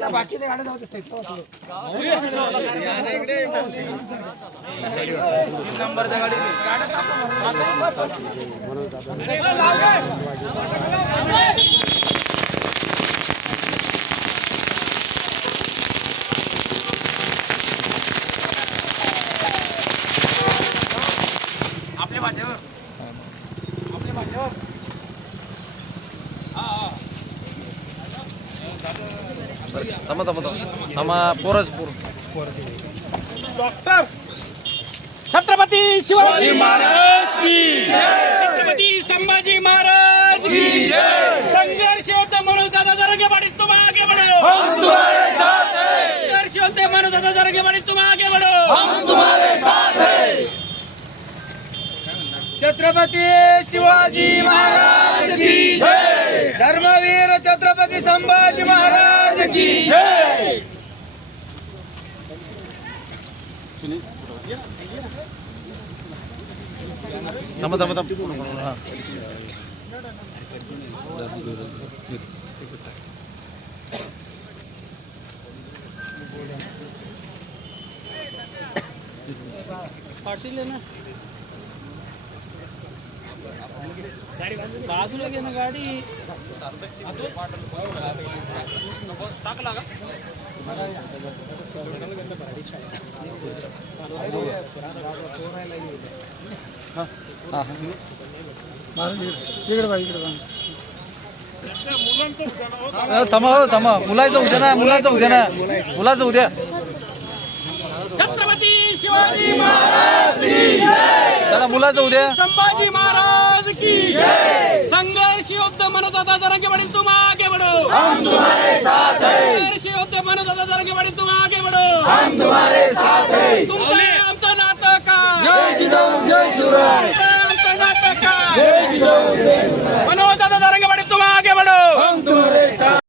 बाकीचे गाड्या जाऊ दे नंबरच्या गाडी आपल्या भाषेवर डॉक्टर छत्रपती शिवाजी महाराज की छत्रपती संभाजी महाराज की संघर्ष होते म्हणून दादा जरंगे पाटील तुम आगे बढ़ो, हम तुम्हारे साथ हैं। संघर्ष होते म्हणून दादा जरंगे पाटील तुम आगे बढ़ो, हम तुम्हारे साथ हैं। छत्रपती शिवाजी महाराज की जय, धर्मवीर छत्रपती संभाजी महाराज की जय। पाटील ना गाडी बाजूला घे ना गाडी टाकला का थांबा मुलाचं उद्या छत्रपती शिवाजी महाराज की जय, चला मुलाचं उद्या संभाजी महाराज की जय। संघर्ष योद्धा म्हणत होता जरंगे पाटील तुम आगे बढ़ो, हम तुम्हारे साथ हैं। संघर्ष योद्धा म्हणत होता जरंगे पाटील तुम आगे बढ़ो, हम